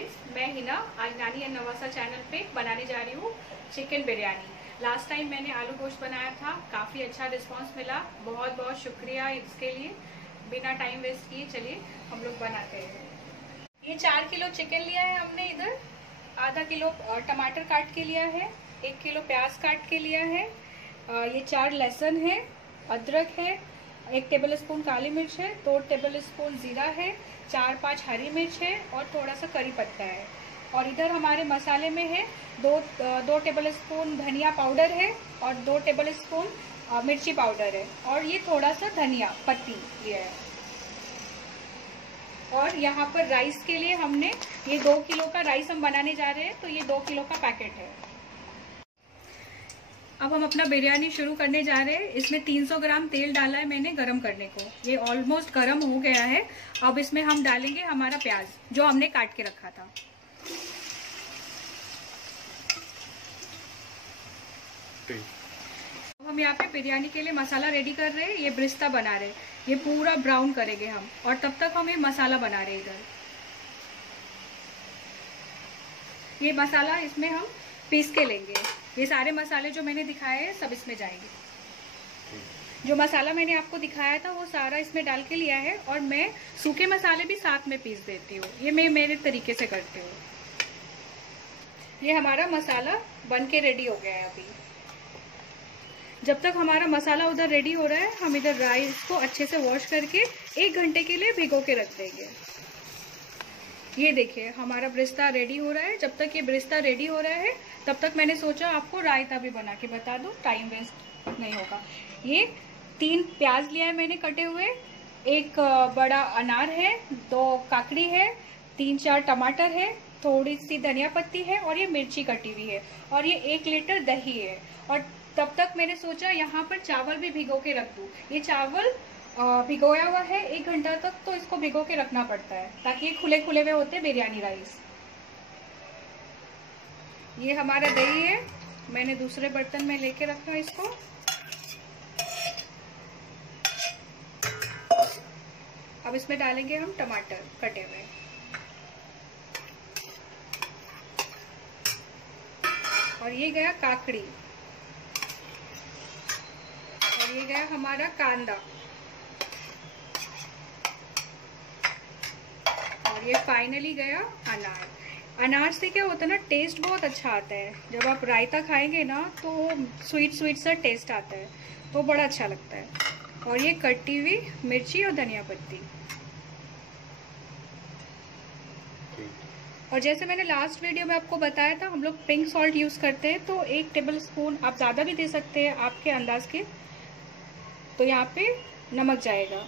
Friends, मैं हिना आज नानी एंड नवासा चैनल पे बनाने जा रही हूँ चिकन बिरयानी। लास्ट टाइम मैंने आलू गोश्त बनाया था, काफ़ी अच्छा रिस्पांस मिला। बहुत बहुत शुक्रिया इसके लिए। बिना टाइम वेस्ट किए चलिए हम लोग बनाते हैं। ये 4 किलो चिकन लिया है हमने। इधर आधा किलो टमाटर काट के लिया है, 1 किलो प्याज काट के लिया है, ये 4 लहसुन है, अदरक है, 1 टेबल स्पून काली मिर्च है, 2 टेबल स्पून जीरा है, 4-5 हरी मिर्च है और थोड़ा सा करी पत्ता है। और इधर हमारे मसाले में है 2 टेबल स्पून धनिया पाउडर है और 2 टेबल स्पून मिर्ची पाउडर है और ये थोड़ा सा धनिया पत्ती ये है। और यहाँ पर राइस के लिए हमने ये 2 किलो का राइस हम बनाने जा रहे हैं, तो ये 2 किलो का पैकेट है। अब हम अपना बिरयानी शुरू करने जा रहे हैं। इसमें 300 ग्राम तेल डाला है मैंने गरम करने को। ये ऑलमोस्ट गरम हो गया है। अब इसमें हम डालेंगे हमारा प्याज जो हमने काट के रखा था। अब हम यहाँ पे बिरयानी के लिए मसाला रेडी कर रहे हैं। ये ब्रिस्ता बना रहे हैं, ये पूरा ब्राउन करेंगे हम। और तब तक हम ये मसाला बना रहे हैं। इधर ये मसाला इसमें हम पीस के लेंगे। ये सारे मसाले जो मैंने दिखाए हैं सब इसमें जाएंगे। जो मसाला मैंने आपको दिखाया था वो सारा इसमें डाल के लिया है। और मैं सूखे मसाले भी साथ में पीस देती हूँ। ये मैं मेरे तरीके से करती हूँ। ये हमारा मसाला बन के रेडी हो गया है। अभी जब तक हमारा मसाला उधर रेडी हो रहा है, हम इधर राइस को अच्छे से वॉश करके 1 घंटे के लिए भिगो के रख देंगे। ये देखिए हमारा ब्रिस्ता रेडी हो रहा है। जब तक ये ब्रिस्ता रेडी हो रहा है तब तक मैंने सोचा आपको रायता भी बना के बता दूं, टाइम वेस्ट नहीं होगा। ये 3 प्याज लिया है मैंने कटे हुए, 1 बड़ा अनार है, 2 काकड़ी है, 3-4 टमाटर है, थोड़ी सी धनिया पत्ती है और ये मिर्ची कटी हुई है और ये 1 लीटर दही है। और तब तक मैंने सोचा यहाँ पर चावल भी भिगो के रख दूं। ये चावल भिगोया हुआ है 1 घंटा तक, तो इसको भिगो के रखना पड़ता है ताकि ये खुले खुले हुए होते बिरयानी राइस। ये हमारा दही है, मैंने दूसरे बर्तन में लेके रखा है इसको। अब इसमें डालेंगे हम टमाटर कटे हुए। और ये गया काकड़ी और ये गया हमारा कांदा। और ये फाइनली गया अनार। अनार से क्या होता है ना, टेस्ट बहुत अच्छा आता है। जब आप रायता खाएंगे ना तो स्वीट स्वीट सा टेस्ट आता है, तो बड़ा अच्छा लगता है। और ये कटी हुई मिर्ची और धनिया पत्ती। और जैसे मैंने लास्ट वीडियो में आपको बताया था, हम लोग पिंक सॉल्ट यूज करते हैं, तो 1 टेबल स्पून, आप ज्यादा भी दे सकते हैं आपके अंदाज के। तो यहाँ पे नमक जाएगा।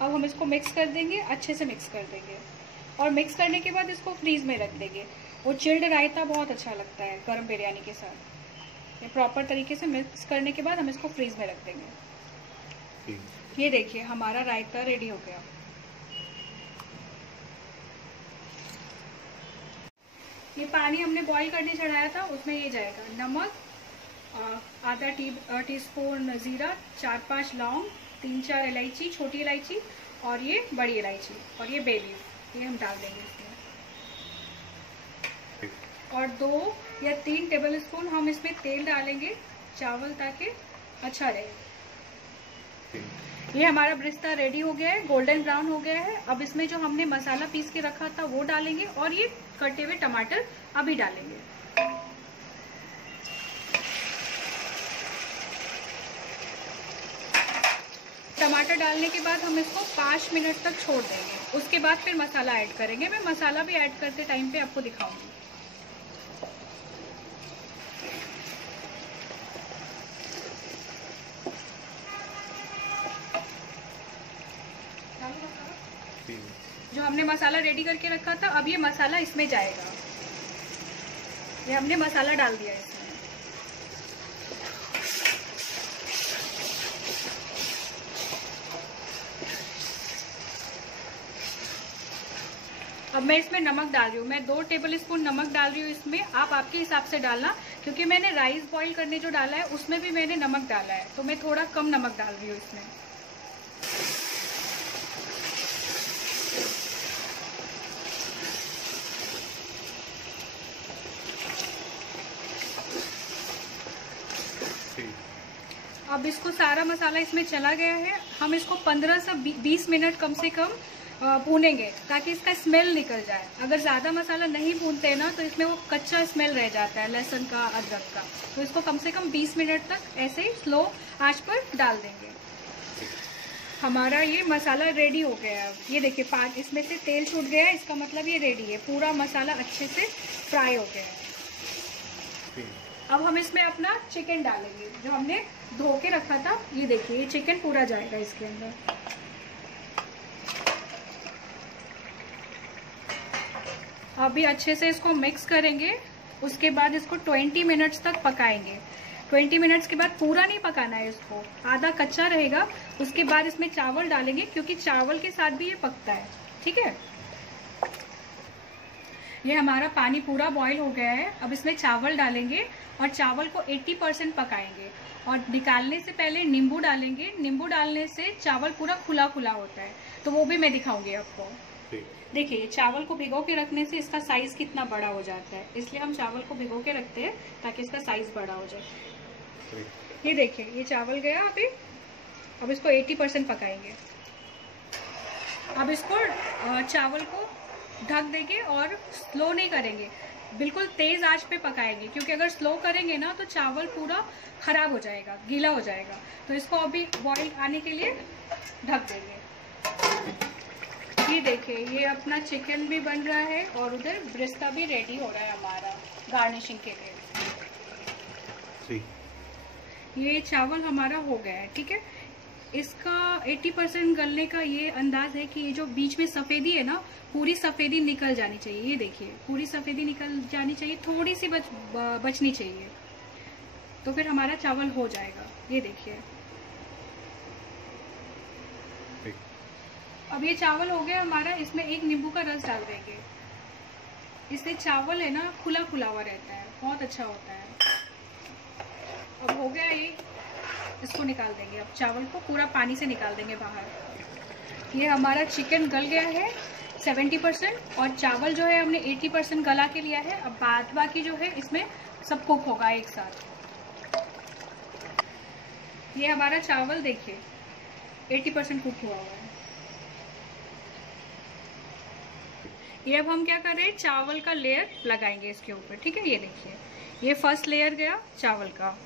अब हम इसको मिक्स कर देंगे, अच्छे से मिक्स कर देंगे। और मिक्स करने के बाद इसको फ्रीज में रख देंगे। वो चिल्ड रायता बहुत अच्छा लगता है गरम बिरयानी के साथ। ये प्रॉपर तरीके से मिक्स करने के बाद हम इसको फ्रीज में रख देंगे। ये देखिए हमारा रायता रेडी हो गया। ये पानी हमने बॉईल करने चढ़ाया था, उसमें ये जाएगा नमक, आधा टीस्पून जीरा, 4-5 लौंग, 3-4 इलायची, छोटी इलायची और ये बड़ी इलायची और ये बे लीफ, ये हम डाल देंगे इसमें। और 2 या 3 टेबल स्पून हम इसमें तेल डालेंगे चावल, ताकि अच्छा रहे। ये हमारा ब्रिस्ता रेडी हो गया है, गोल्डन ब्राउन हो गया है। अब इसमें जो हमने मसाला पीस के रखा था वो डालेंगे और ये कटे हुए टमाटर अभी डालेंगे। टमाटर डालने के बाद हम इसको 5 मिनट तक छोड़ देंगे। उसके बाद फिर मसाला ऐड करेंगे। मैं मसाला भी ऐड करते टाइम पे आपको दिखाऊंगी। जो हमने मसाला रेडी करके रखा था, अब ये मसाला इसमें जाएगा। ये हमने मसाला डाल दिया है इसमें। अब मैं इसमें नमक डाल रही हूँ। मैं 2 टेबल स्पून नमक डाल रही हूँ इसमें। आप आपके हिसाब से डालना, क्योंकि मैंने राइस बॉईल करने जो डाला है उसमें भी मैंने नमक डाला है, तो मैं थोड़ा कम नमक डाल रही हूँ इसमें। अब इसको सारा मसाला इसमें चला गया है। हम इसको 15 से 20 मिनट कम से कम भूनेंगे ताकि इसका स्मेल निकल जाए। अगर ज़्यादा मसाला नहीं भूनते हैं ना तो इसमें वो कच्चा स्मेल रह जाता है लहसुन का, अदरक का। तो इसको कम से कम 20 मिनट तक ऐसे ही स्लो आंच पर डाल देंगे। हमारा ये मसाला रेडी हो गया है। ये देखिए इसमें से तेल छूट गया है, इसका मतलब ये रेडी है। पूरा मसाला अच्छे से फ्राई हो गया है। अब हम इसमें अपना चिकन डालेंगे जो हमने धो के रखा था। ये देखिए ये चिकन पूरा जाएगा इसके अंदर। अभी अच्छे से इसको मिक्स करेंगे। उसके बाद इसको 20 मिनट्स तक पकाएंगे। 20 मिनट्स के बाद पूरा नहीं पकाना है इसको, आधा कच्चा रहेगा। उसके बाद इसमें चावल डालेंगे क्योंकि चावल के साथ भी ये पकता है। ठीक है, ये हमारा पानी पूरा बॉईल हो गया है। अब इसमें चावल डालेंगे और चावल को 80% पकाएंगे। और निकालने से पहले नींबू डालेंगे। नींबू डालने से चावल पूरा खुला खुला होता है, तो वो भी मैं दिखाऊंगी आपको। देखिए ये चावल को भिगो के रखने से इसका साइज कितना बड़ा हो जाता है, इसलिए हम चावल को भिगो के रखते हैं ताकि इसका साइज बड़ा हो जाए। ये देखिए ये चावल गया अभी। अब इसको 80% पकाएंगे। अब इसको चावल को ढक देंगे और स्लो नहीं करेंगे, बिल्कुल तेज आंच पे पकाएंगे क्योंकि अगर स्लो करेंगे ना तो चावल पूरा खराब हो जाएगा, गीला हो जाएगा। तो इसको अभी बॉईल आने के लिए ढक देंगे। ये देखिए ये अपना चिकन भी बन रहा है और उधर ब्रिस्ता भी रेडी हो रहा है हमारा गार्निशिंग के लिए। ये चावल हमारा हो गया है। ठीक है, इसका 80% गलने का ये अंदाज है कि ये जो बीच में सफेदी है ना, पूरी सफेदी निकल जानी चाहिए। ये देखिए पूरी सफेदी निकल जानी चाहिए, थोड़ी सी बचनी चाहिए, तो फिर हमारा चावल हो जाएगा। ये देखिए अब ये चावल हो गया हमारा। इसमें एक नींबू का रस डाल देंगे, इससे चावल है ना खुला खुला हुआ रहता है, बहुत अच्छा होता है। अब हो गया ये, इसको निकाल देंगे। अब चावल को पूरा पानी से निकाल देंगे बाहर। ये हमारा चिकन गल गया है 70% और चावल जो है हमने 80% गला के लिया है। अब बाकी जो है इसमें सब कुक होगा एक साथ। ये हमारा चावल देखिए 80% कुक हुआ हुआ है। ये अब हम क्या कर रहे हैं, चावल का लेयर लगाएंगे इसके ऊपर। ठीक है, ये देखिए ये फर्स्ट लेयर गया चावल का।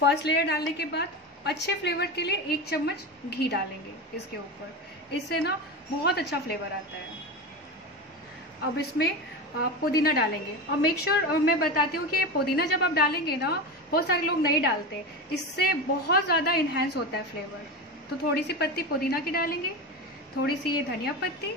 फर्स्ट लेयर डालने के बाद अच्छे फ्लेवर के लिए 1 चम्मच घी डालेंगे इसके ऊपर, इससे ना बहुत अच्छा फ्लेवर आता है। अब इसमें पुदीना डालेंगे और मेक श्योर मैं बताती हूँ कि ये पुदीना जब आप डालेंगे ना, बहुत सारे लोग नहीं डालते, इससे बहुत ज़्यादा इन्हेंस होता है फ्लेवर। तो थोड़ी सी पत्ती पुदीना की डालेंगे, थोड़ी सी ये धनिया पत्ती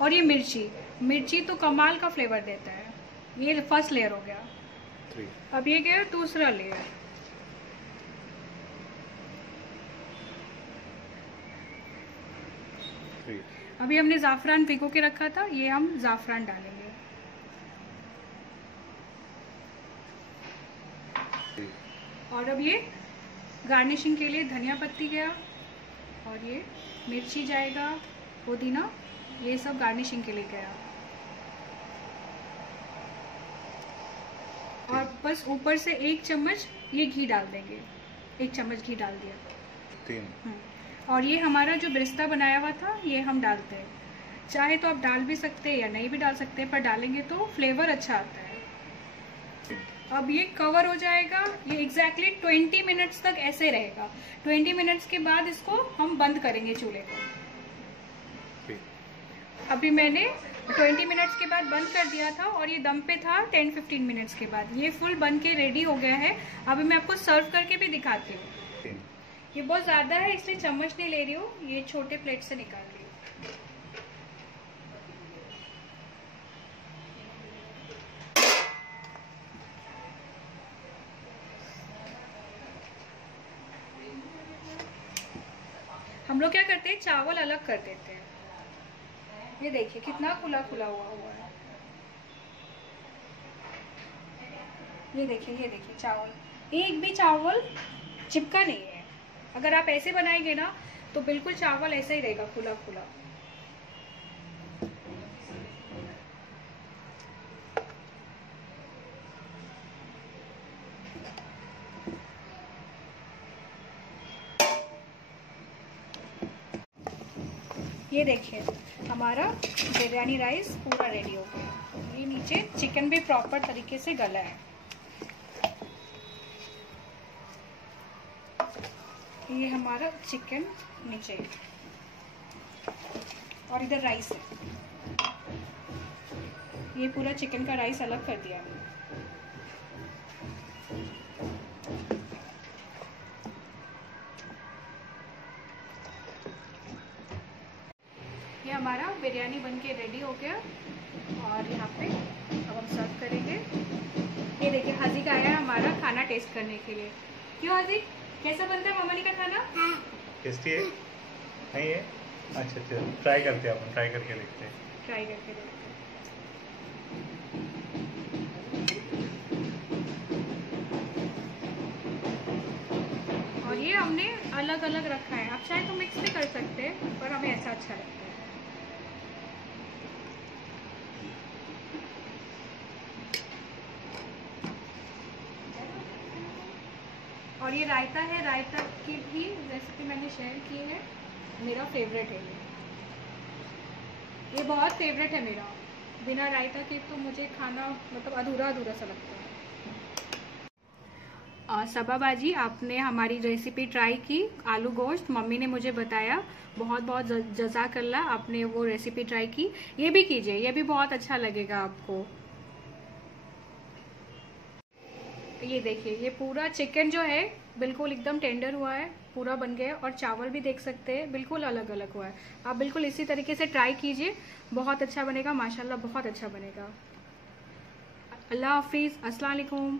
और ये मिर्ची तो कमाल का फ्लेवर देता है। ये फर्स्ट लेयर हो गया। अब ये गया दूसरा लेयर। अभी हमने ज़ाफ़रान भिगो के रखा था, ये हम ज़ाफ़रान डालेंगे। और अब ये गार्निशिंग के लिए धनिया पत्ती गया और ये मिर्ची जाएगा, पुदीना, ये सब गार्निशिंग के लिए गया। और बस ऊपर से 1 चम्मच ये घी डाल देंगे। 1 चम्मच घी डाल दिया। और ये हमारा जो ब्रिस्ता बनाया हुआ था ये हम डालते हैं। चाहे तो आप डाल भी सकते हैं या नहीं भी डाल सकते, पर डालेंगे तो फ्लेवर अच्छा आता है। अब ये कवर हो जाएगा। ये एग्जैक्टली 20 मिनट्स तक ऐसे रहेगा। 20 मिनट्स के बाद इसको हम बंद करेंगे चूल्हे को। अभी मैंने 20 मिनट्स के बाद बंद कर दिया था और ये दम पे था 10-15 मिनट्स के बाद। ये फुल बन के रेडी हो गया है। अभी मैं आपको सर्व करके भी दिखाती हूँ। ये बहुत ज़्यादा है इसलिए चम्मच नहीं ले रही हूँ, ये छोटे प्लेट से निकाल रही हूँ। हम लोग क्या करते हैं, चावल अलग कर देते हैं। ये देखिए कितना खुला खुला हुआ है। ये देखिए चावल, एक भी चावल चिपका नहीं है। अगर आप ऐसे बनाएंगे ना तो बिल्कुल चावल ऐसा ही रहेगा, खुला खुला। ये देखिए हमारा बिरयानी राइस पूरा रेडी हो गया। ये नीचे चिकन भी प्रॉपर तरीके से गला है। ये हमारा चिकन नीचे और इधर राइस है। ये पूरा चिकन का राइस अलग कर दिया हमने। ये हमारा बिरयानी बनके रेडी हो गया और यहाँ पे अब हम सर्व करेंगे। ये देखिए हाजी का आया हमारा खाना टेस्ट करने के लिए। क्यों हाजी, कैसा बनता है मम्मा का खाना? टेस्टी है नहीं है? अच्छा ट्राई करते हैं, अपन ट्राई करके देखते हैं। ट्राई करके देखते हैं। और ये हमने अलग अलग रखा है, आप चाहे तो मिक्स भी कर सकते हैं पर हमें ऐसा अच्छा लगता है। और ये रायता है, रायता की भी रेसिपी मैंने शेयर की है, मेरा फेवरेट है ये बहुत फेवरेट है मेरा। बिना रायता के तो मुझे खाना मतलब अधूरा अधूरा सा लगता है। सबा बाजी, आपने हमारी रेसिपी ट्राई की आलू गोश्त, मम्मी ने मुझे बताया, बहुत बहुत जज़ाकल्लाह, आपने वो रेसिपी ट्राई की। ये भी कीजिए, ये भी बहुत अच्छा लगेगा आपको। ये देखिए ये पूरा चिकन जो है बिल्कुल एकदम टेंडर हुआ है, पूरा बन गया। और चावल भी देख सकते हैं बिल्कुल अलग अलग हुआ है। आप बिल्कुल इसी तरीके से ट्राई कीजिए, बहुत अच्छा बनेगा माशाल्लाह, बहुत अच्छा बनेगा। अल्लाह हाफिज़, अस्सलाम वालेकुम।